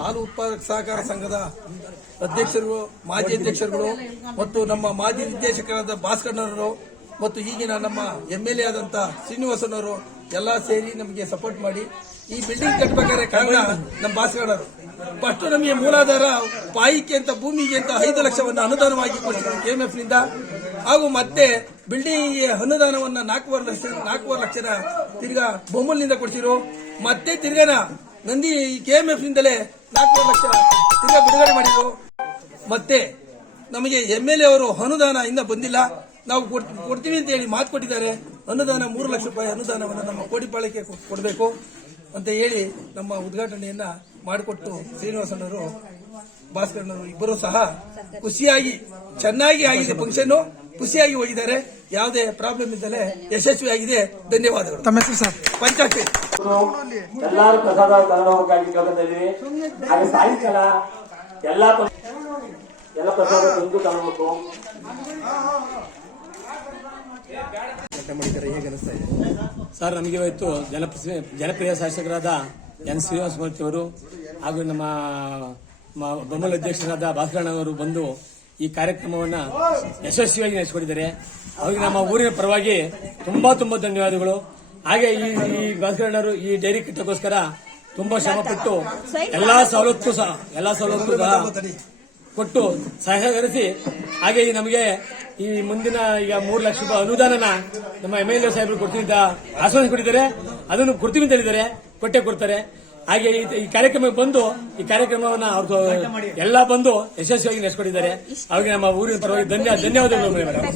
ಹಾಲು ಉತ್ಪಾದಕ ಸಹಕಾರ ಸಂಘದ ಅಧ್ಯಕ್ಷರು, ಮಾಜಿ ಅಧ್ಯಕ್ಷರುಗಳು ಮತ್ತು ನಮ್ಮ ಮಾಜಿ ನಿರ್ದೇಶಕರಾದ ಭಾಸ್ಕರ್ನವರು ಮತ್ತು ಈಗಿನ ನಮ್ಮ MLA ಆದಂತ ಶ್ರೀನಿವಾಸನವರು ಎಲ್ಲ ಸೇರಿ ನಮಗೆ ಸಪೋರ್ಟ್ ಮಾಡಿ ಈ ಬಿಲ್ಡಿಂಗ್ ಕಟ್ಟಬೇಕಾದ್ರೆ ಕಾರಣ ನಮ್ಮ ಭಾಸ್ಕರ್ನವರು. ಫಸ್ಟ್ ನಮಗೆ ಮೂಲಾಧಾರ ಪಾಯಿಕೆ ಅಂತ ಭೂಮಿಗೆ ಅಂತ 5 ಲಕ್ಷವನ್ನು ಅನುದಾನವಾಗಿ ಕೊಟ್ಟಿದ್ರು KMF ನಿಂದ. ಹಾಗೂ ಮತ್ತೆ ಬಿಲ್ಡಿಂಗ್ ಅನುದಾನವನ್ನ 4.5 ಲಕ್ಷದ ತಿರ್ಗಾ ಬೊಮ್ಮಲ್ನಿಂದ ಕೊಡ್ಸಿರು. ಮತ್ತೆ ತಿರ್ಗಾನ ನಂದಿ KMF ನಿಂದಲೇ 4 ಲಕ್ಷ ತಿರ್ಗಾ ಬಿಡುಗಡೆ ಮಾಡಿದ್ರು. ಮತ್ತೆ ನಮಗೆ MLA ಅವರು ಅನುದಾನ ಇನ್ನ ಬಂದಿಲ್ಲ, ನಾವು ಕೊಡ್ತೀವಿ ಅಂತ ಹೇಳಿ ಮಾತು ಕೊಟ್ಟಿದ್ದಾರೆ. ಅನುದಾನ 3 ಲಕ್ಷ ರೂಪಾಯಿ ಅನುದಾನವನ್ನು ನಮ್ಮ ಕೋಡಿಪಾಳ್ಯಕ್ಕೆ ಕೊಡಬೇಕು ಅಂತ ಹೇಳಿ ನಮ್ಮ ಉದ್ಘಾಟನೆಯನ್ನ ಮಾಡಿಕೊಟ್ಟು ಶ್ರೀನಿವಾಸನವರು, ಭಾಸ್ಕರ್ನವರು ಇಬ್ಬರು ಸಹ ಖುಷಿಯಾಗಿ ಚೆನ್ನಾಗಿ ಆಗಿದೆ ಫಂಕ್ಷನ್, ಖುಷಿಯಾಗಿ ಹೋಗಿದ್ದಾರೆ. ಯಾವುದೇ ಪ್ರಾಬ್ಲಮ್ ಇದ್ದಲೇ ಯಶಸ್ವಿಯಾಗಿದೆ. ಧನ್ಯವಾದಗಳು. ತಮ್ಮ ಹೆಸರು ಸರ್? ಪಂಚಾಕ್ಷಿ. ಎಲ್ಲರೂ ಪ್ರಸಾದ ತಗೊಂಡೋಗ್ಬೇಕಾಗಿ ಕೇಳ್ಕೊತಿದ್ವಿ. ಹಾಗೆ ಸಾಯಂಕಾಲ ಎಲ್ಲ ಪ್ರಸಾದ ತಂದು ತಗೊಳ್ಬೇಕು. ಹೇಗೆ ಅನಿಸ್ತಾ ಇದೆ ಸರ್? ನಮಗೆ ಇವತ್ತು ಜನಪ್ರಿಯ ಶಾಸಕರಾದ ಎನ್ ಶ್ರೀನಿವಾಸ ಮೂರ್ತಿ ಅವರು ಹಾಗೂ ನಮ್ಮ ಬೊಮ್ಮಲ್ ಅಧ್ಯಕ್ಷರಾದ ಭಾಸ್ಕರಣ್ಣವರು ಬಂದು ಈ ಕಾರ್ಯಕ್ರಮವನ್ನ ಯಶಸ್ವಿಯಾಗಿ ನಡೆಸಿಕೊಟ್ಟಿದ್ದಾರೆ. ಅವರಿಗೆ ನಮ್ಮ ಊರಿನ ಪರವಾಗಿ ತುಂಬಾ ಧನ್ಯವಾದಗಳು. ಹಾಗೆ ಈ ಭಾಸ್ಕರಣ್ಣವರು ಈ ಡೈರಿ ಕಟ್ಟಕ್ಕೋಸ್ಕರ ತುಂಬಾ ಶ್ರಮಪಟ್ಟು ಎಲ್ಲಾ ಸವಲತ್ತು ಕೊಟ್ಟು ಸಹಕರಿಸಿ, ಹಾಗೆ ನಮಗೆ ಈ ಮುಂದಿನ ಈಗ 3 ಲಕ್ಷ ರೂಪಾಯಿ ಅನುದಾನನ ನಮ್ಮ MLA ಸಾಹೇಬರು ಕೊಡ್ತೀನಿ ಅಂತ ಆಶ್ವಾಸನೆ ಕೊಟ್ಟಿದ್ದಾರೆ. ಅದನ್ನು ಕೊಡ್ತೀವಿ ಅಂತ ಹೇಳಿದ್ದಾರೆ, ಕೊಟ್ಟೆ ಕೊಡ್ತಾರೆ. ಹಾಗೆ ಈ ಕಾರ್ಯಕ್ರಮಕ್ಕೆ ಬಂದು ಈ ಕಾರ್ಯಕ್ರಮವನ್ನ ಅವ್ರು ಎಲ್ಲ ಬಂದು ಯಶಸ್ವಿಯಾಗಿ ನಡೆಸಿಕೊಟ್ಟಿದ್ದಾರೆ. ಅವ್ರಿಗೆ ನಮ್ಮ ಊರಿನ ಪರವಾಗಿ ಧನ್ಯವಾದಗಳು ಮೇಡಮ್.